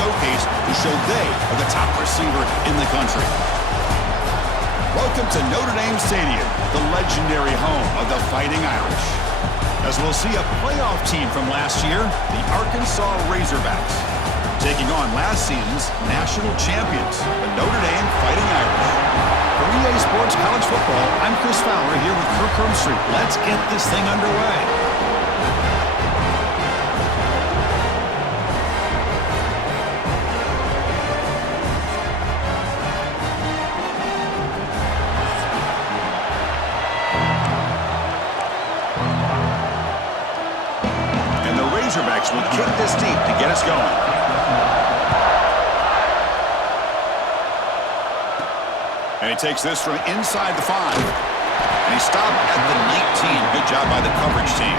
showcase to show they are the top receiver in the country. Welcome to Notre Dame Stadium, the legendary home of the Fighting Irish. As we'll see a playoff team from last year, the Arkansas Razorbacks, taking on last season's national champions, the Notre Dame Fighting Irish. For EA Sports College Football, I'm Chris Fowler here with Kirk Hermstreet. Let's get this thing underway. Razorbacks will kick this deep to get us going. And he takes this from inside the 5. And he stopped at the 19. Good job by the coverage team.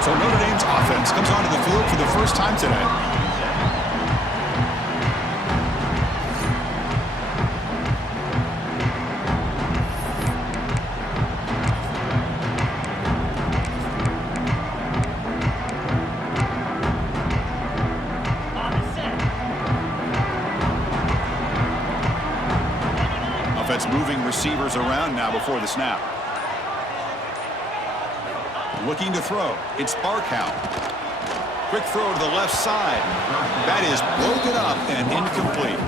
So Notre Dame's offense comes onto the field for the first time today. Moving receivers around now before the snap. Looking to throw. It's Barkow. Quick throw to the left side. That is broken up and incomplete.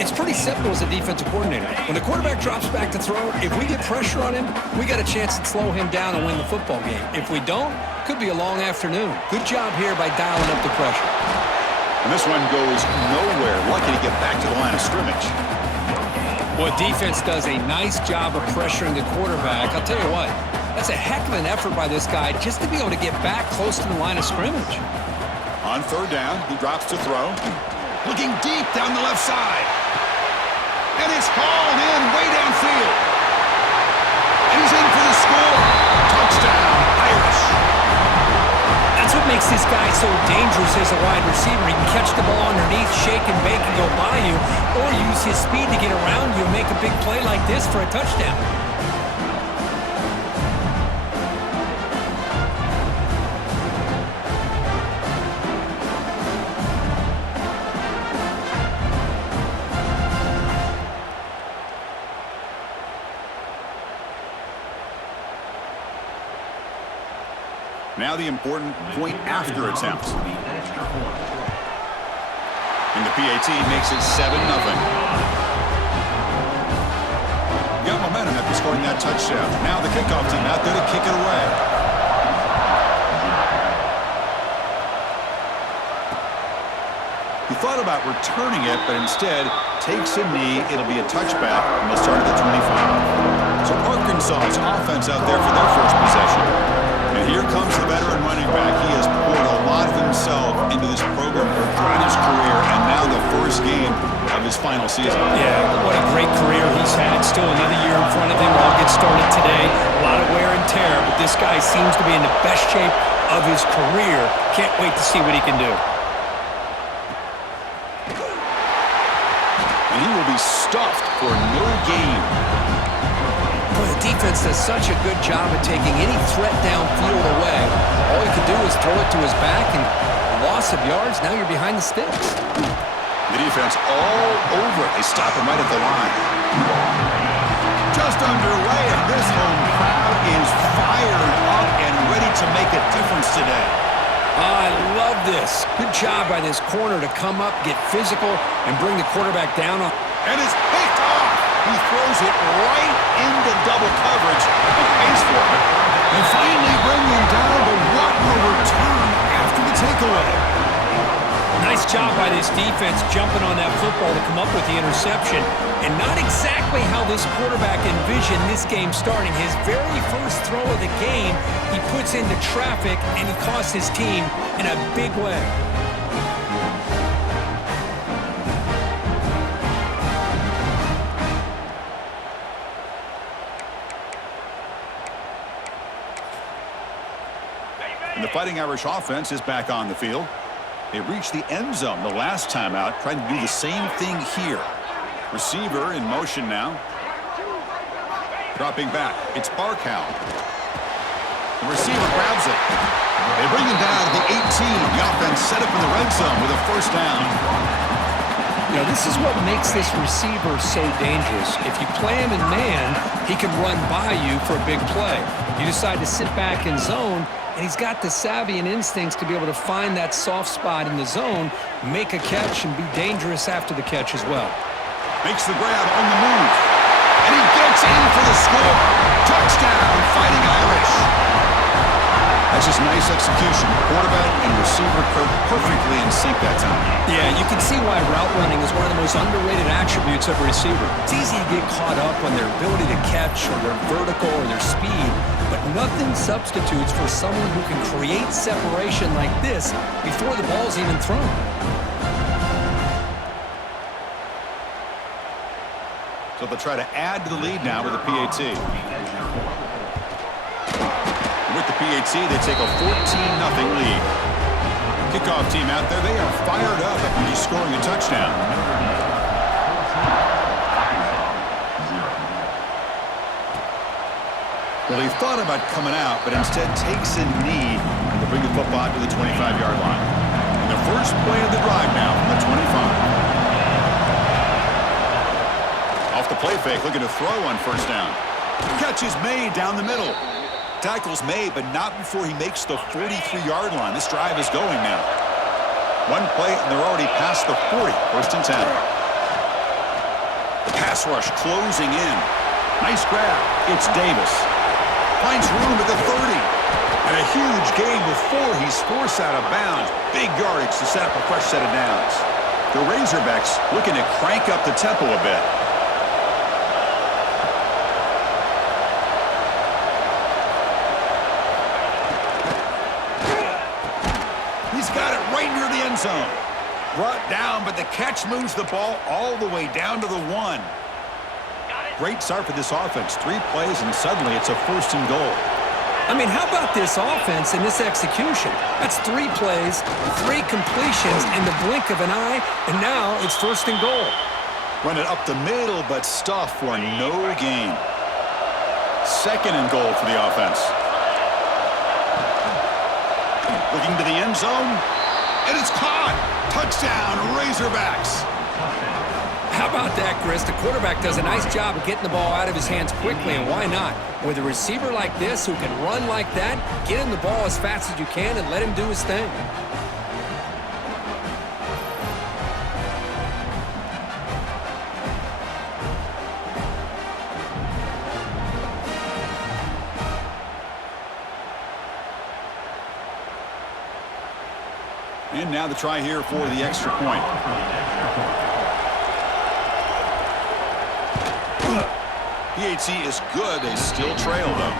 It's pretty simple as a defensive coordinator. When the quarterback drops back to throw, if we get pressure on him, we got a chance to slow him down and win the football game. If we don't, could be a long afternoon. Good job here by dialing up the pressure. And this one goes nowhere. Lucky to get back to the line of scrimmage. Well, defense does a nice job of pressuring the quarterback. I'll tell you what, that's a heck of an effort by this guy just to be able to get back close to the line of scrimmage. On third down, he drops to throw. Looking deep down the left side. And it's hauled in way downfield. And he's in for the score. Touchdown, Irish. That's what makes this guy so dangerous as a wide receiver. He can catch the ball underneath, shake and bake and go by you, or use his speed to get around you and make a big play like this for a touchdown. Now the important point after attempt. And the PAT makes it 7-0. Got momentum after scoring that touchdown. Now the kickoff team out there to kick it away. He thought about returning it, but instead takes a knee. It'll be a touchback, and they'll start at the 25. So Arkansas's offense out there for their first possession. And here comes the veteran running back. He has poured a lot of himself into this program throughout his career, and now the first game of his final season. Yeah, what a great career he's had. Still another year in front of him. All gets started today. A lot of wear and tear, but this guy seems to be in the best shape of his career. Can't wait to see what he can do. And he will be stuffed for no gain. Boy, the defense does such a good job of taking any threat downfield away. All you can do is throw it to his back, and a loss of yards, now you're behind the sticks. The defense all over it. They stop him right at the line. Just underway, and this home crowd is fired up and ready to make a difference today. I love this. Good job by this corner to come up, get physical, and bring the quarterback down. And it's picked off. He throws it right into double coverage and pays for it. And finally bring him down, but what a return after the takeaway. Nice job by this defense jumping on that football to come up with the interception. And not exactly how this quarterback envisioned this game starting. His very first throw of the game, he puts into traffic, and he costs his team in a big way. And the Fighting Irish offense is back on the field. They reached the end zone the last time out, trying to do the same thing here. Receiver in motion now. Dropping back. It's Barkow. The receiver grabs it. They bring him down to the 18. The offense set up in the red zone with a first down. You know, this is what makes this receiver so dangerous. If you play him in man, he can run by you for a big play. You decide to sit back in zone, and he's got the savvy and instincts to be able to find that soft spot in the zone, make a catch, and be dangerous after the catch as well. Makes the grab on the move. And he gets in for the score. Touchdown, Fighting Irish. That's just nice execution. Quarterback and receiver perfectly in sync that time. Yeah, you can see why route running is one of the most underrated attributes of a receiver. It's easy to get caught up on their ability to catch or their vertical or their speed, but nothing substitutes for someone who can create separation like this before the ball's even thrown. So they'll try to add to the lead now with a PAT. With the PAT, they take a 14-0 lead. Kickoff team out there, they are fired up after just scoring a touchdown. Well, he thought about coming out, but instead takes a knee to bring the football to the 25-yard line. And the first play of the drive now from the 25. Off the play fake, looking to throw on first down. Catch is made down the middle. Tackle's made, but not before he makes the 43-yard line. This drive is going now. One play, and they're already past the 40. First and 10. The pass rush closing in. Nice grab. It's Davis. Finds room at the 30. And a huge gain before he's forced out of bounds. Big yardage to set up a fresh set of downs. The Razorbacks looking to crank up the tempo a bit. He's got it right near the end zone. Brought down, but the catch moves the ball all the way down to the 1. Great start for this offense. 3 plays, and suddenly it's a first and goal. I mean, how about this offense and this execution? That's 3 plays, 3 completions in the blink of an eye, and now it's first and goal. Run it up the middle, but stuff for no gain. Second and goal for the offense. Looking to the end zone, and it's caught. Touchdown, Razorbacks. How about that, Chris? The quarterback does a nice job of getting the ball out of his hands quickly, and why not? With a receiver like this who can run like that, get him the ball as fast as you can and let him do his thing. And now the try here for the extra point. PAT is good. They still trail, though.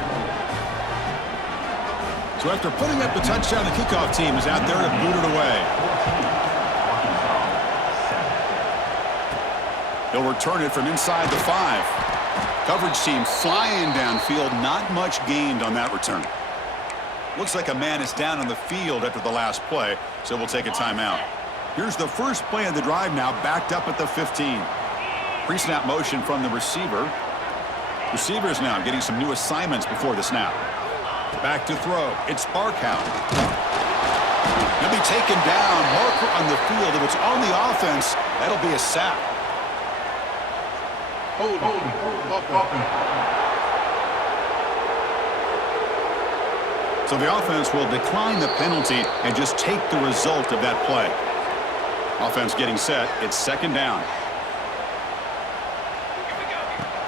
So after putting up the touchdown, the kickoff team is out there to boot it away. They'll return it from inside the 5. Coverage team flying downfield. Not much gained on that return. Looks like a man is down on the field after the last play, so we'll take a timeout. Here's the first play of the drive now, backed up at the 15. Pre-snap motion from the receiver. Receivers now getting some new assignments before the snap. Back to throw. It's Barkow. He'll be taken down. Marker on the field. If it's on the offense, that'll be a sack. Hold. So the offense will decline the penalty and just take the result of that play. Offense getting set. It's second down.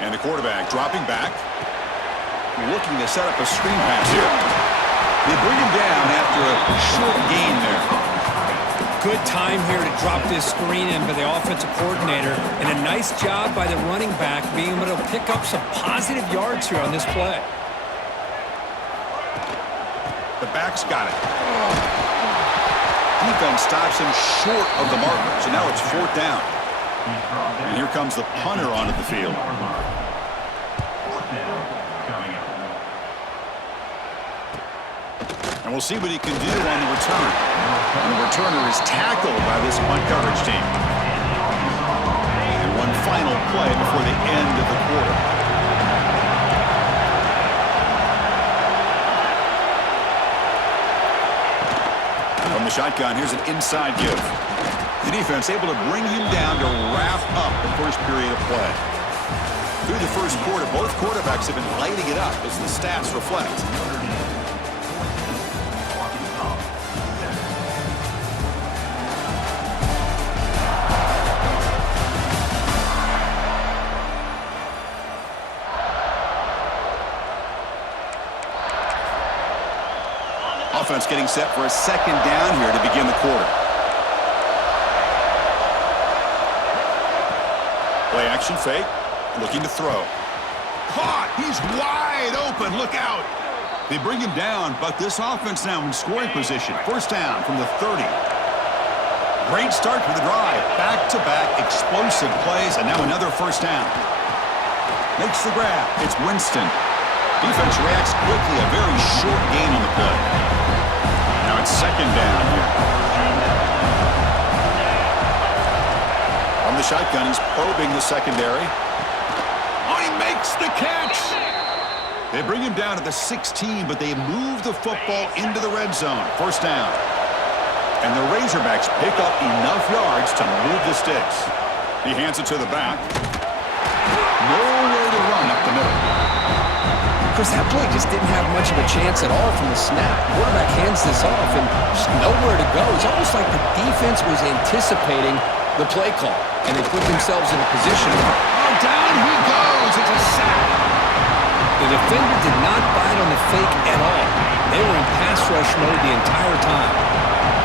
And the quarterback dropping back. Looking to set up a screen pass here. They bring him down after a short gain there. Good time here to drop this screen in by the offensive coordinator, and a nice job by the running back being able to pick up some positive yards here on this play. The back's got it. Defense stops him short of the marker, so now it's fourth down. And here comes the punter onto the field. And we'll see what he can do on the return. And the returner is tackled by this punt coverage team. And one final play before the end of the quarter. the shotgun, here's an inside give. The defense able to bring him down to wrap up the first period of play. Through the first quarter, both quarterbacks have been lighting it up as the stats reflect. Offense getting set for a second down here to begin the quarter. Play action fake, looking to throw. Caught! He's wide open. Look out! They bring him down, but this offense now in scoring position. First down from the 30. Great start for the drive. Back-to-back explosive plays, and now another first down. Makes the grab. It's Winston. Defense reacts quickly. A very short gain on the play. Now it's second down here. From the shotgun, he's probing the secondary. Oh, he makes the catch! They bring him down to the 16, but they move the football into the red zone. First down. And the Razorbacks pick up enough yards to move the sticks. He hands it to the back. Nowhere to run up the middle. Chris, that play just didn't have much of a chance at all from the snap. Quarterback hands this off and just nowhere to go. It's almost like the defense was anticipating the play call, and they put themselves in a position. Oh, down he goes. It's a sack. The defender did not bite on the fake at all. They were in pass rush mode the entire time.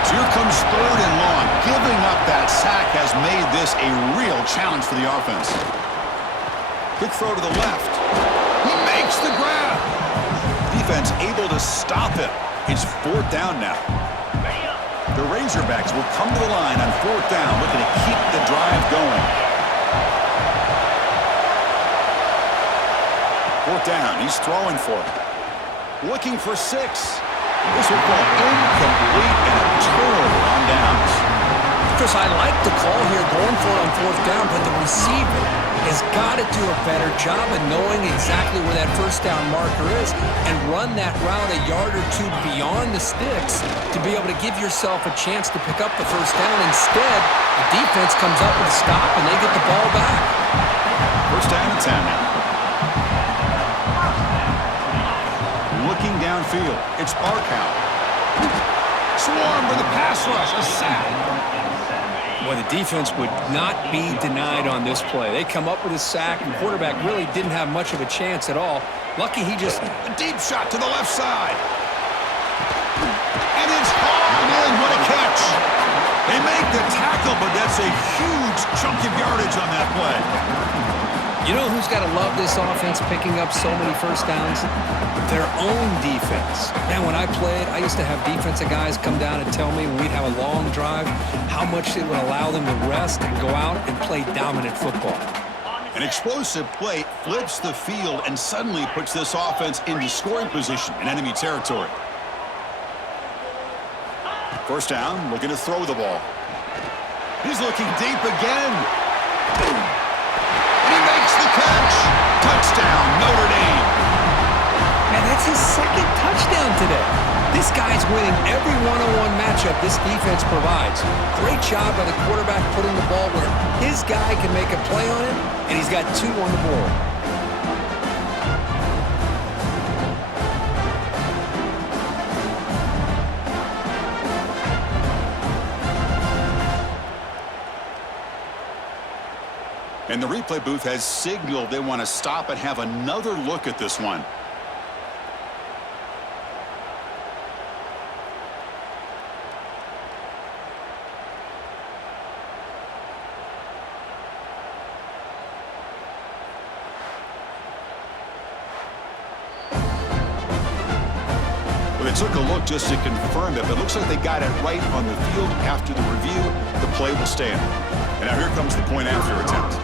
So here comes third and long. Giving up that sack has made this a real challenge for the offense. Quick throw to the left. He makes the grab. Defense able to stop him. It's fourth down now. The Razorbacks will come to the line on fourth down, looking to keep the drive going. Fourth down, he's throwing for it. Looking for 6. This will fall incomplete and a turnover on downs. Chris, I like the call here going for it on fourth down, but the receiver has got to do a better job of knowing exactly where that first down marker is and run that route a yard or two beyond the sticks to be able to give yourself a chance to pick up the first down. Instead, the defense comes up with a stop and they get the ball back. First down and 10 now. Looking downfield, it's Barkow. Swarm for the pass rush, a sack. Well, the defense would not be denied on this play. They come up with a sack, and quarterback really didn't have much of a chance at all. Lucky he just... A deep shot to the left side. And it's hauled in. What a catch. They make the tackle, but that's a huge chunk of yardage on that play. You know who's got to love this offense picking up so many first downs? Their own defense. Man, when I played, I used to have defensive guys come down and tell me when we'd have a long drive how much it would allow them to rest and go out and play dominant football. An explosive play flips the field and suddenly puts this offense into scoring position in enemy territory. First down, looking to throw the ball. He's looking deep again. He makes the catch. Touchdown, Notre Dame. And that's his second touchdown today. This guy's winning every one-on-one matchup this defense provides. Great job by the quarterback putting the ball where his guy can make a play on it, and he's got 2 on the board. And the replay booth has signaled they want to stop and have another look at this one. Well, they took a look just to confirm it, but it looks like they got it right on the field. After the review, the play will stand. And now here comes the point after attempt.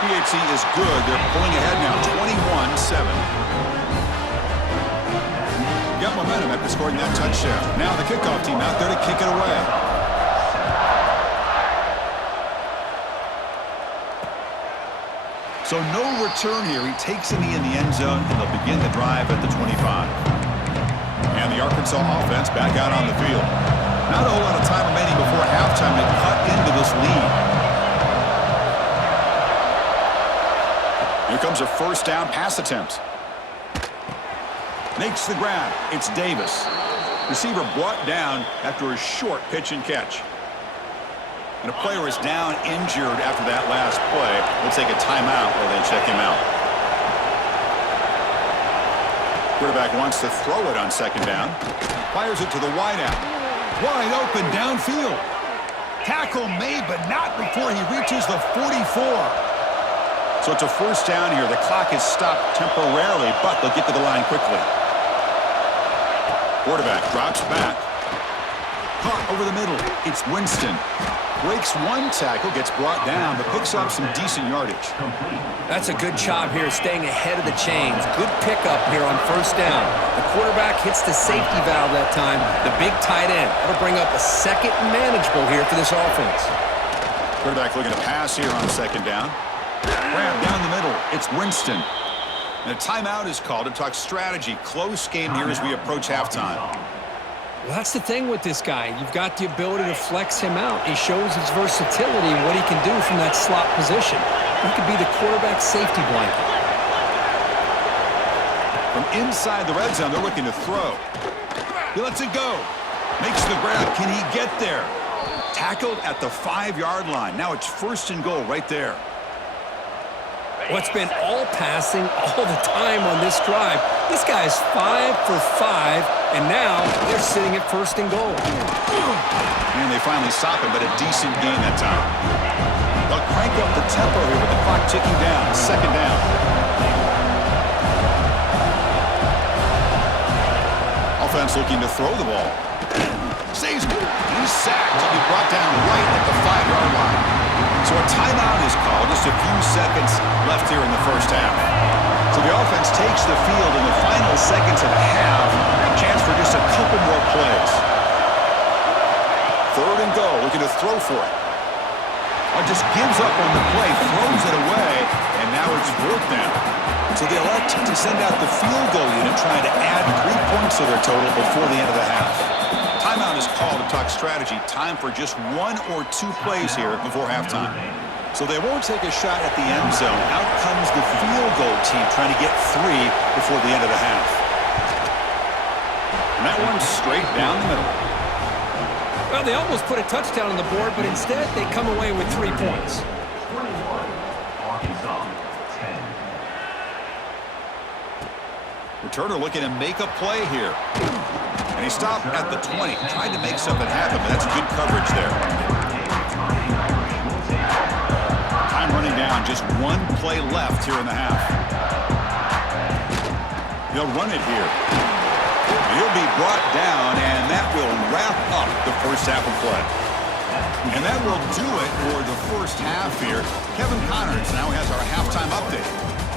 PAT is good. They're pulling ahead now, 21-7. Got momentum after scoring that touchdown. Now the kickoff team out there to kick it away. So no return here. He takes it in the end zone, and they'll begin the drive at the 25. And And the Arkansas offense back out on the field. Not a whole lot of time remaining before halftime to cut into this lead. Here comes a first down pass attempt. Makes the grab. It's Davis. Receiver brought down after a short pitch and catch. And a player is down injured after that last play. We'll take a timeout while they check him out. Quarterback wants to throw it on second down. Fires it to the wideout. Wide open downfield. Tackle made, but not before he reaches the 44. So it's a first down here. The clock is stopped temporarily, but they'll get to the line quickly. Quarterback drops back. Caught over the middle. It's Winston. Breaks one tackle, gets brought down, but picks up some decent yardage. That's a good job here, staying ahead of the chains. Good pickup here on first down. The quarterback hits the safety valve that time, the big tight end. That'll bring up a second manageable here for this offense. Quarterback looking to pass here on second down. Grab down the middle. It's Winston. And a timeout is called to talk strategy. Close game here as we approach halftime. Well, that's the thing with this guy. You've got the ability to flex him out. He shows his versatility, what he can do from that slot position. He could be the quarterback safety blanket. From inside the red zone, they're looking to throw. He lets it go. Makes the grab. Can he get there? Tackled at the 5-yard line. Now it's first and goal right there. Well, it's been all passing all the time on this drive. This guy's 5 for 5, and now they're sitting at first and goal. And they finally stop him, but a decent gain that time. They'll crank up the tempo here with the clock ticking down. Second down. Offense looking to throw the ball. Saves him. He's sacked. He'll be brought down right at the 5-yard line. So a timeout is called. Just a few seconds left here in the first half. So the offense takes the field in the final seconds of the half. A chance for just a couple more plays. Third and goal. Looking to throw for it. Or just gives up on the play. Throws it away. And now it's fourth down. So they elect to send out the field goal unit, trying to add 3 points to their total before the end of the half. Timeout is called to talk strategy. Time for just 1 or 2 plays here before halftime. So they won't take a shot at the end zone. Out comes the field goal team trying to get 3 before the end of the half. And that one's straight down the middle. Well, they almost put a touchdown on the board, but instead they come away with 3 points. Returner looking to make a play here. And he stopped at the 20, trying to make something happen, but that's good coverage there. Time running down, just 1 play left here in the half. They'll run it here. He'll be brought down, and that will wrap up the first half of play. And that will do it for the first half here. Kevin Connors now has our halftime update.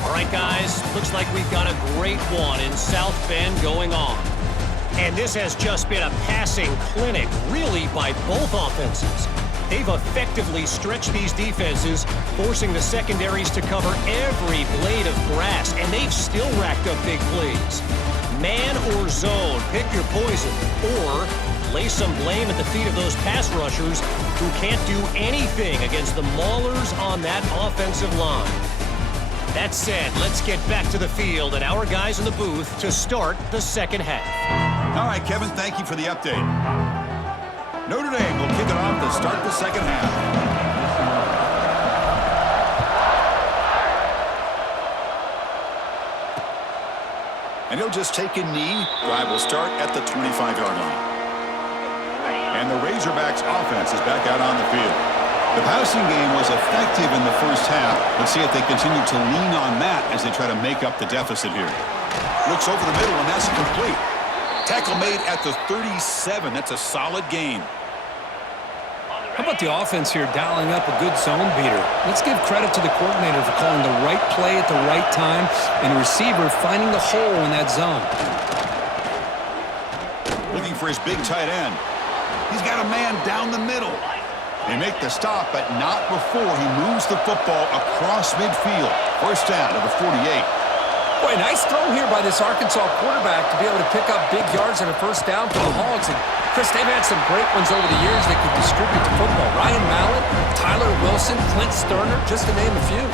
All right, guys, looks like we've got a great one in South Bend going on. And this has just been a passing clinic, really, by both offenses. They've effectively stretched these defenses, forcing the secondaries to cover every blade of grass, and they've still racked up big plays. Man or zone, pick your poison, or lay some blame at the feet of those pass rushers who can't do anything against the maulers on that offensive line. That said, let's get back to the field and our guys in the booth to start the second half. All right, Kevin, thank you for the update. Notre Dame will kick it off to start the second half. And he'll just take a knee. Drive will start at the 25-yard line. And the Razorbacks offense is back out on the field. The passing game was effective in the first half. Let's see if they continue to lean on that as they try to make up the deficit here. Looks over the middle, and that's complete. Tackle made at the 37. That's a solid gain. How about the offense here dialing up a good zone beater? Let's give credit to the coordinator for calling the right play at the right time and the receiver finding the hole in that zone. Looking for his big tight end. He's got a man down the middle. They make the stop, but not before he moves the football across midfield. First down to the 48. Boy, nice throw here by this Arkansas quarterback to be able to pick up big yards on a first down for the Hogs. And Chris, they've had some great ones over the years that could distribute the football. Ryan Mallett, Tyler Wilson, Clint Sterner, just to name a few.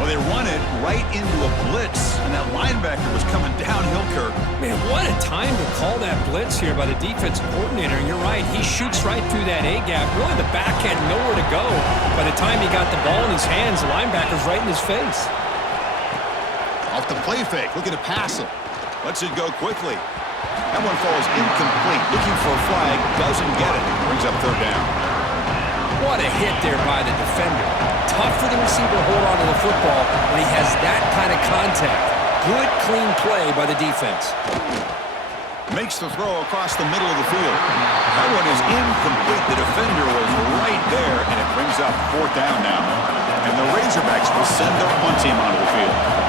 Well, they run it right into a blitz, and that linebacker was coming downhill, Kirk. Man, what a time to call that blitz here by the defensive coordinator. And you're right, he shoots right through that A-gap. Really, the back had nowhere to go. By the time he got the ball in his hands, the linebacker's right in his face. Off the play fake, looking to pass it. Lets it go quickly. That one falls incomplete. Looking for a flag, doesn't get it. Brings up third down. What a hit there by the defender. Tough for the receiver to hold on to the football when he has that kind of contact. Good, clean play by the defense. Makes the throw across the middle of the field. That one is incomplete. The defender was right there, and it brings up fourth down now. And the Razorbacks will send their punt team onto the field.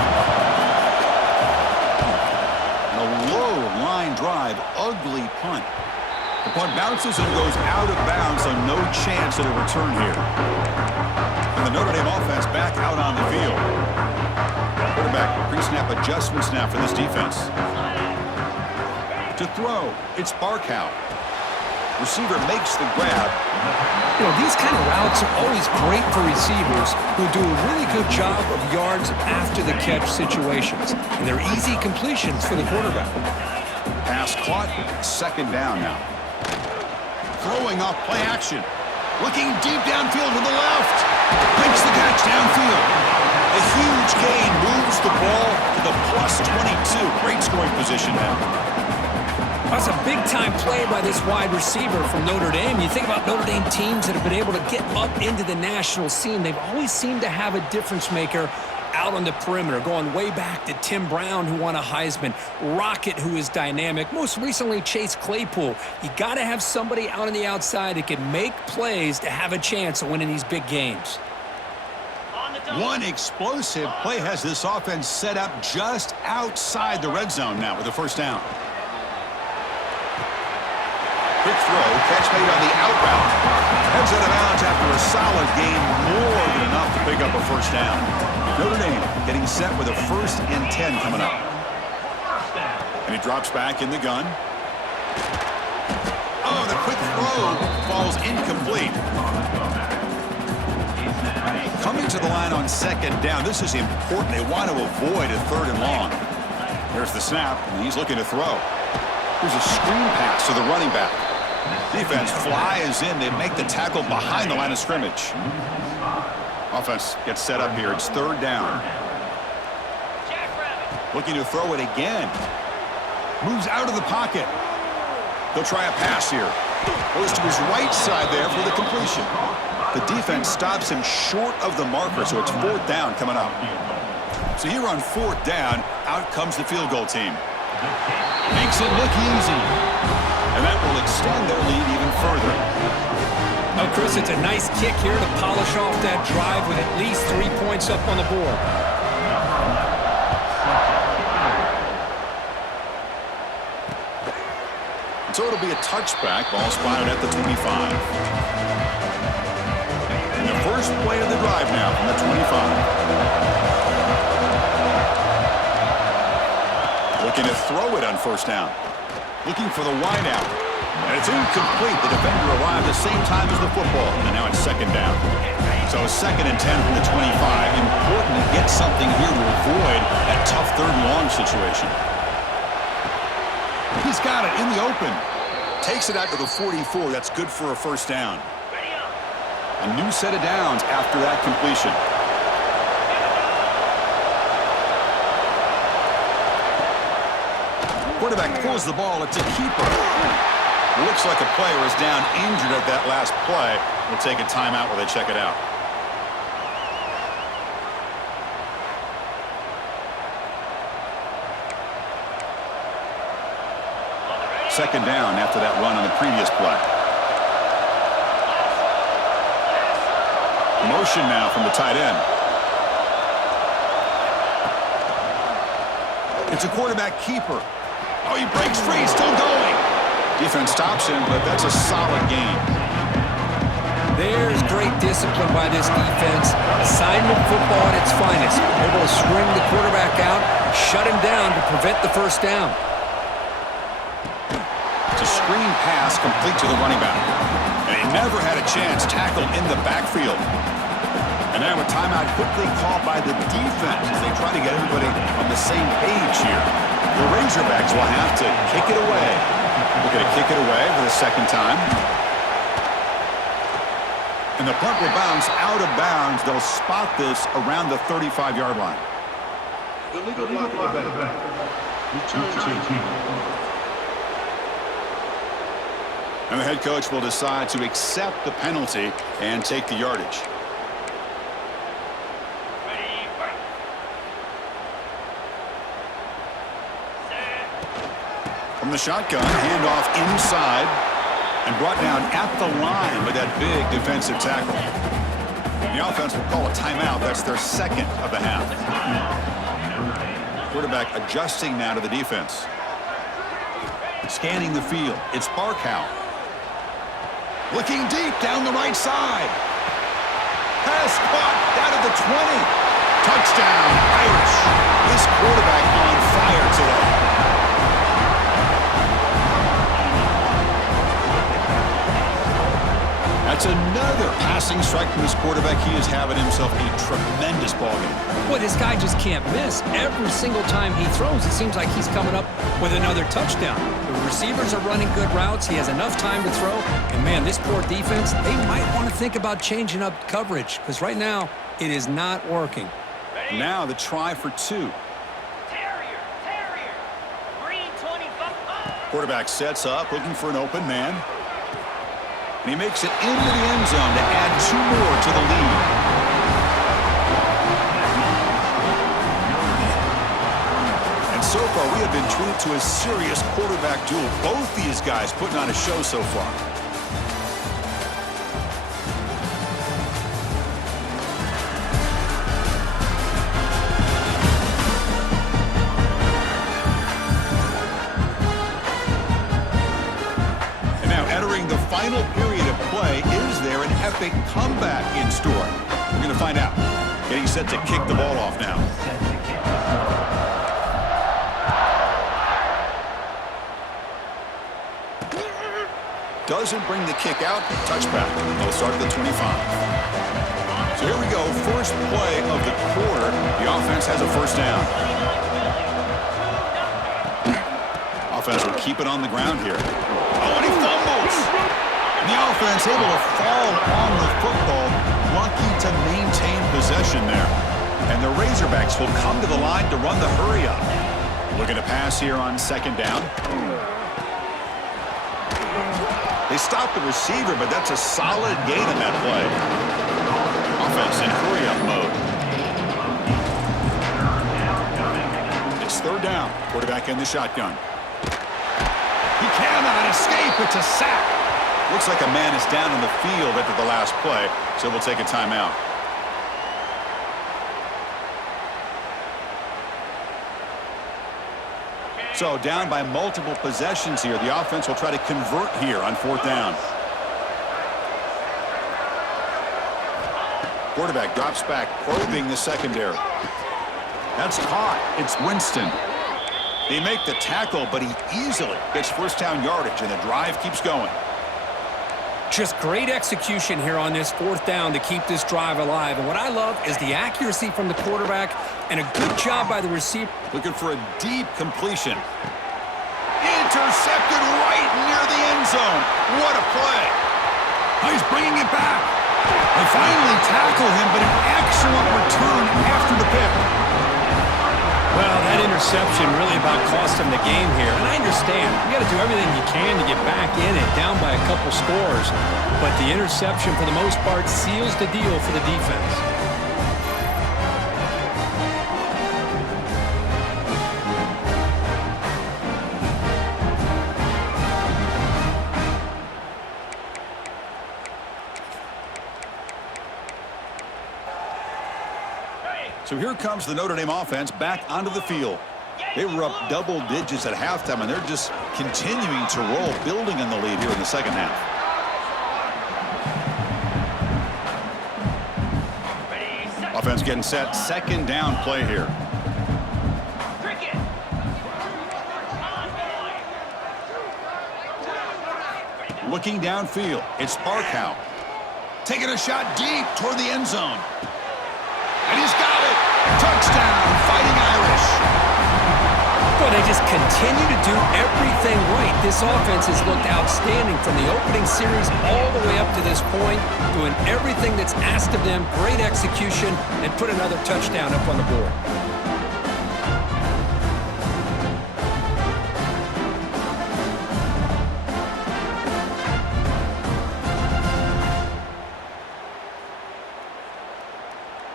A low line drive, ugly punt. The punt bounces and goes out of bounds, so no chance at a return here. And the Notre Dame offense back out on the field. Quarterback pre-snap adjustments now for this defense. To throw, it's Barkow. Receiver makes the grab. You know, these kind of routes are always great for receivers who do a really good job of yards after the catch situations. And they're easy completions for the quarterback. Pass caught, second down now. Throwing off play action. Looking deep downfield to the left. Makes the catch downfield. A huge gain moves the ball to the plus 22. Great scoring position now. That's a big-time play by this wide receiver from Notre Dame. You think about Notre Dame teams that have been able to get up into the national scene. They've always seemed to have a difference maker out on the perimeter, going way back to Tim Brown, who won a Heisman, Rocket, who is dynamic, most recently Chase Claypool. You got to have somebody out on the outside that can make plays to have a chance of winning these big games. One explosive play has this offense set up just outside the red zone now with a first down. Quick throw, catch made on the out route. Heads out of bounds after a solid gain, more than enough to pick up a first down. Notre Dame getting set with a 1st and 10 coming up. And he drops back in the gun. Oh, the quick throw falls incomplete. Coming to the line on second down. This is important. They want to avoid a 3rd and long. There's the snap, and he's looking to throw. There's a screen pass to the running back. Defense flies in. They make the tackle behind the line of scrimmage. Offense gets set up here. It's 3rd down. Looking to throw it again. Moves out of the pocket. They'll try a pass here. Goes to his right side there for the completion. The defense stops him short of the marker, so it's 4th down coming up. So here on 4th down, out comes the field goal team. Makes it look easy. And that will extend their lead even further. Oh, Chris, it's a nice kick here to polish off that drive with at least 3 points up on the board. So it'll be a touchback. Ball spotted at the 25. And the first play of the drive now from the 25. Looking to throw it on 1st down. Looking for the wideout. And it's incomplete. The defender arrived at the same time as the football. And now it's 2nd down. So 2nd and 10 from the 25. Important to get something here to avoid that tough 3rd and long situation. He's got it in the open. Takes it out to the 44. That's good for a 1st down. A new set of downs after that completion. Quarterback pulls the ball. It's a keeper. Looks like a player is down injured at that last play. We'll take a timeout while they check it out. Second down after that run on the previous play. Motion now from the tight end. It's a quarterback keeper. Oh, he breaks free, still going. Defense stops him, but that's a solid gain. There's great discipline by this defense. Assignment football at its finest. Able to swing the quarterback out, shut him down to prevent the first down. It's a screen pass complete to the running back. And he never had a chance tackled in the backfield. And now a timeout quickly called by the defense as they try to get everybody on the same page here. The Razorbacks will have to kick it away. They're going to kick it away for the second time. And the punt will bounce out of bounds. They'll spot this around the 35-yard line. Illegal block return team. And the head coach will decide to accept the penalty and take the yardage. From the shotgun, handoff inside, and brought down at the line with that big defensive tackle. The offense will call a timeout. That's their second of the half. Quarterback adjusting now to the defense. Scanning the field. It's Barkow. Looking deep down the right side. Pass caught down at the 20. Touchdown, Irish. This quarterback on fire today. That's another passing strike from this quarterback. He is having himself a tremendous ballgame. Boy, this guy just can't miss. Every single time he throws, it seems like he's coming up with another touchdown. The receivers are running good routes. He has enough time to throw. And, man, this poor defense, they might want to think about changing up coverage because right now it is not working. Now the try for two. Terrier. Green 25. Quarterback sets up, looking for an open man. And he makes it into the end zone to add two more to the lead. And so far, we have been treated to a serious quarterback duel. Both these guys putting on a show so far. And now entering the final period of play, is there an epic comeback in store? We're going to find out. Getting set to kick the ball off now. Doesn't bring the kick out. Touchback. They'll start at the 25. So here we go. First play of the quarter. The offense has a first down. Offense will keep it on the ground here. Oh, and he fumbles. And the offense able to fall on the football. Lucky to maintain possession there. And the Razorbacks will come to the line to run the hurry up. Looking to pass here on second down. They stop the receiver, but that's a solid gain in that play. Offense in hurry-up mode. It's third down. Quarterback in the shotgun. He cannot escape. It's a sack. Looks like a man is down in the field after the last play, so we'll take a timeout. So down by multiple possessions here. The offense will try to convert here on fourth down. Quarterback drops back, probing the secondary. That's caught. It's Winston. They make the tackle, but he easily gets first down yardage, and the drive keeps going. Just great execution here on this fourth down to keep this drive alive. And what I love is the accuracy from the quarterback and a good job by the receiver. Looking for a deep completion. Intercepted right near the end zone. What a play. He's bringing it back. They finally tackle him, but an excellent return after the pick. Well, that interception really about cost him the game here. And I understand. You got to do everything you can to get back in it, down by a couple scores. But the interception, for the most part, seals the deal for the defense. So here comes the Notre Dame offense back onto the field. They were up double digits at halftime, and they're just continuing to roll, building on the lead here in the second half. offense getting set. Second down play here. Cricket. Looking downfield, it's Barkow. Taking a shot deep toward the end zone. And he's got it. Touchdown, Fighting Irish. But they just continue to do everything right. This offense has looked outstanding from the opening series all the way up to this point, doing everything that's asked of them, great execution, and put another touchdown up on the board.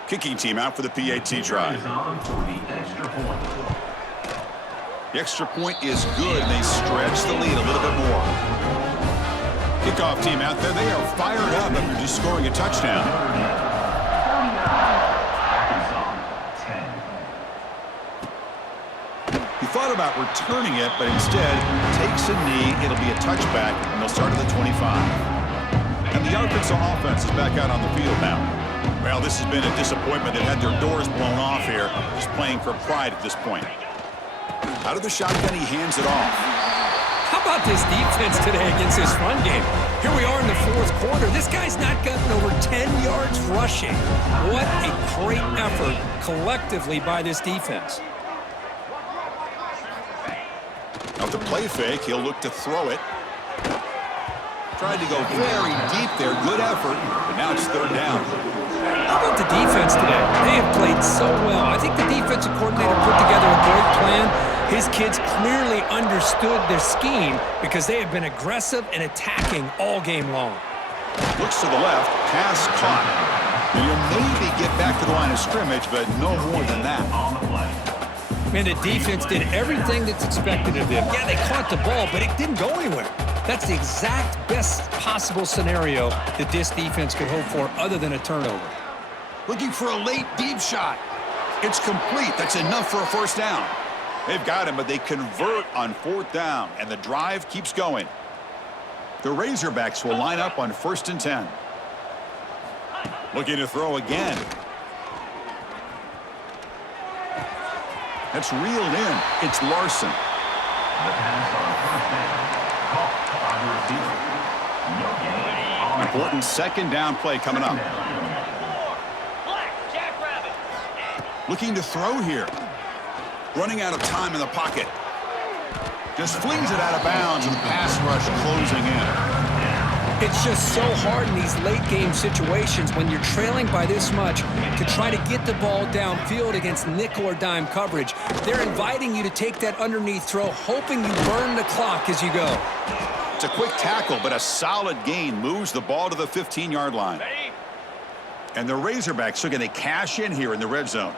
Kicking team out for the PAT try. The extra point is good, and they stretch the lead a little bit more. Kickoff team out there, they are fired up after just scoring a touchdown. He thought about returning it, but instead takes a knee. It'll be a touchback, and they'll start at the 25. And the Arkansas offense is back out on the field now. Well, this has been a disappointment. They've had their doors blown off here, just playing for pride at this point. Out of the shotgun, he hands it off. How about this defense today against this run game? Here we are in the fourth quarter. This guy's not gotten over 10 yards rushing. What a great effort collectively by this defense. Off the play fake, he'll look to throw it. Tried to go very deep there. Good effort, but now it's third down. How about the defense today? They have played so well. I think the defensive coordinator put together a great plan. His kids clearly understood their scheme because they have been aggressive and attacking all game long. Looks to the left, pass caught. And you'll maybe get back to the line of scrimmage, but no more than that. Man, the defense did everything that's expected of them. Yeah, they caught the ball, but it didn't go anywhere. That's the exact best possible scenario that this defense could hope for other than a turnover. Looking for a late deep shot. It's complete. That's enough for a first down. They've got him, but they convert on fourth down, and the drive keeps going. The Razorbacks will line up on 1st and 10. Looking to throw again. That's reeled in. It's Larson. Important second down play coming up. Looking to throw here. Running out of time in the pocket. Just flings it out of bounds, and pass rush closing in. It's just so hard in these late game situations when you're trailing by this much to try to get the ball downfield against nickel or dime coverage. They're inviting you to take that underneath throw, hoping you burn the clock as you go. It's a quick tackle, but a solid gain moves the ball to the 15-yard line. And the Razorbacks are going to cash in here in the red zone.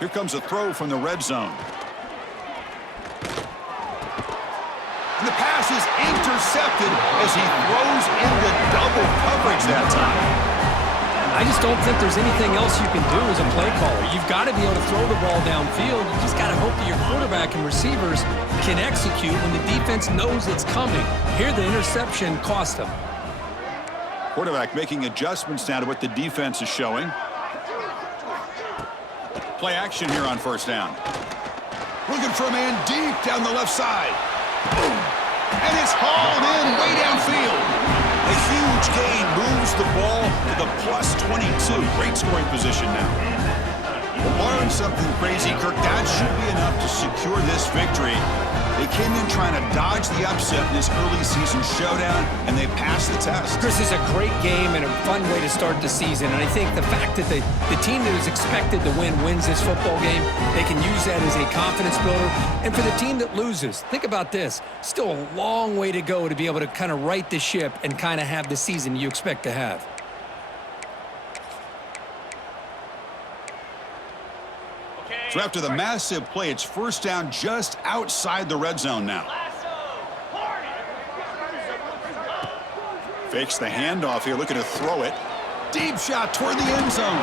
Here comes a throw from the red zone. And the pass is intercepted as he throws into double coverage that time. I just don't think there's anything else you can do as a play caller. You've got to be able to throw the ball downfield. You just got to hope that your quarterback and receivers can execute when the defense knows it's coming. Here, the interception cost them. Quarterback making adjustments now to what the defense is showing. Play action here on first down. Looking for a man deep down the left side. And it's hauled in way downfield. A huge gain moves the ball to the plus 22. Great scoring position now. Well, barring something crazy, Kirk, that should be enough to secure this victory. They came in trying to dodge the upset in this early season showdown, and they passed the test. Chris, is a great game and a fun way to start the season. And I think the fact that the team that is expected to win wins this football game, they can use that as a confidence builder. And for the team that loses, think about this. Still a long way to go to be able to kind of right the ship and kind of have the season you expect to have. So after the massive play, it's first down just outside the red zone now. Fakes the handoff here, looking to throw it. Deep shot toward the end zone.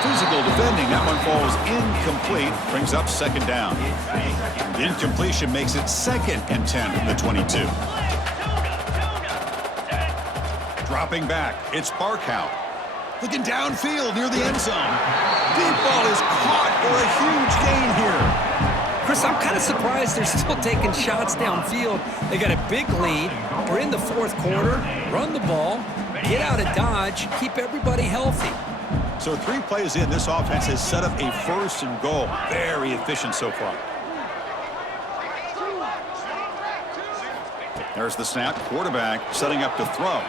Physical defending, that one falls incomplete, brings up second down. The incompletion makes it 2nd and 10 from the 22. Dropping back, it's Barkow. Looking downfield near the end zone. Deep ball is caught for a huge gain here. Chris, I'm kind of surprised they're still taking shots downfield. They got a big lead. We're in the fourth quarter. Run the ball. Get out of Dodge. Keep everybody healthy. So 3 plays in, this offense has set up a 1st and goal. Very efficient so far. There's the snap. Quarterback setting up to throw.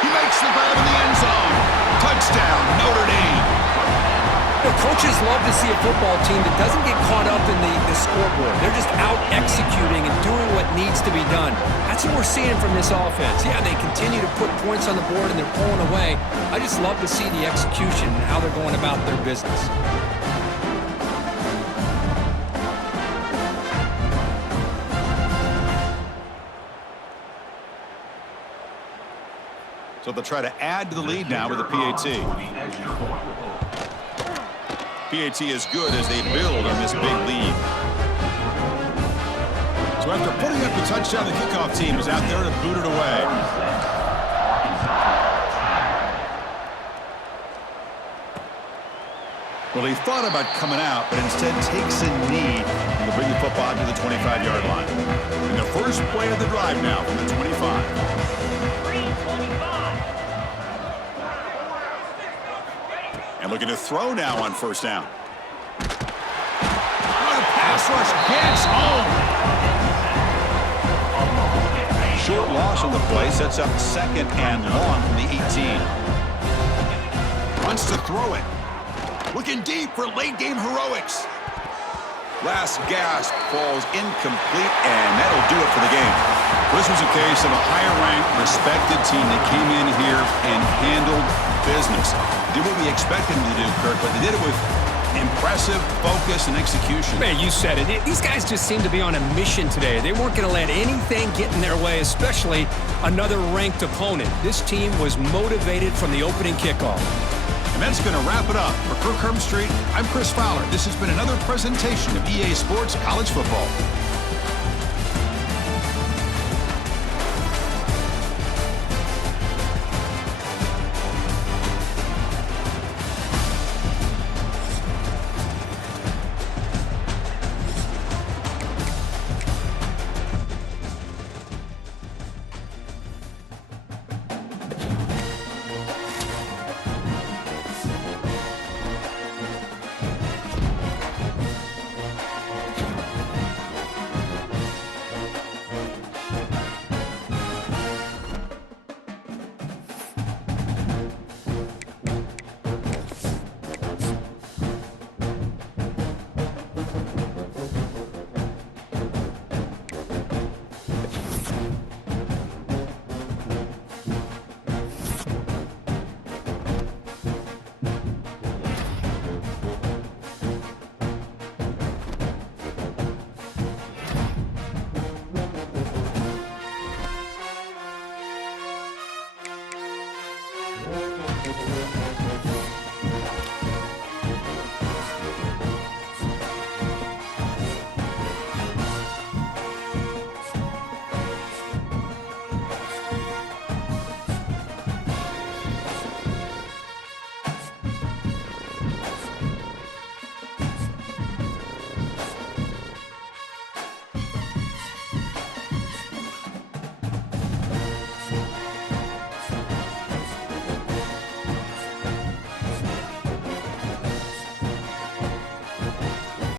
He makes the grab in the end zone. Touchdown, Notre Dame. The coaches love to see a football team that doesn't get caught up in the scoreboard. They're just out executing and doing what needs to be done. That's what we're seeing from this offense. Yeah, they continue to put points on the board and they're pulling away. I just love to see the execution and how they're going about their business. So they'll try to add to the lead now with a PAT. PAT is good as they build on this big lead. So after putting up the touchdown, the kickoff team is out there to boot it away. Well, he thought about coming out, but instead takes a knee and will bring the football to the 25-yard line. And the first play of the drive now from the 25. And looking to throw now on 1st down. The pass rush gets home. Short loss on the play sets up 2nd and long from the 18. Wants to throw it. Looking deep for late game heroics. Last gasp falls incomplete, and that'll do it for the game. This was a case of a higher-ranked, respected team that came in here and handled business. Did what we expected them to do, Kirk, but they did it with impressive focus and execution. Man, you said it. These guys just seem to be on a mission today. They weren't going to let anything get in their way, especially another ranked opponent. This team was motivated from the opening kickoff. And that's going to wrap it up. For Kirk Herbstreit, I'm Chris Fowler. This has been another presentation of EA Sports College Football.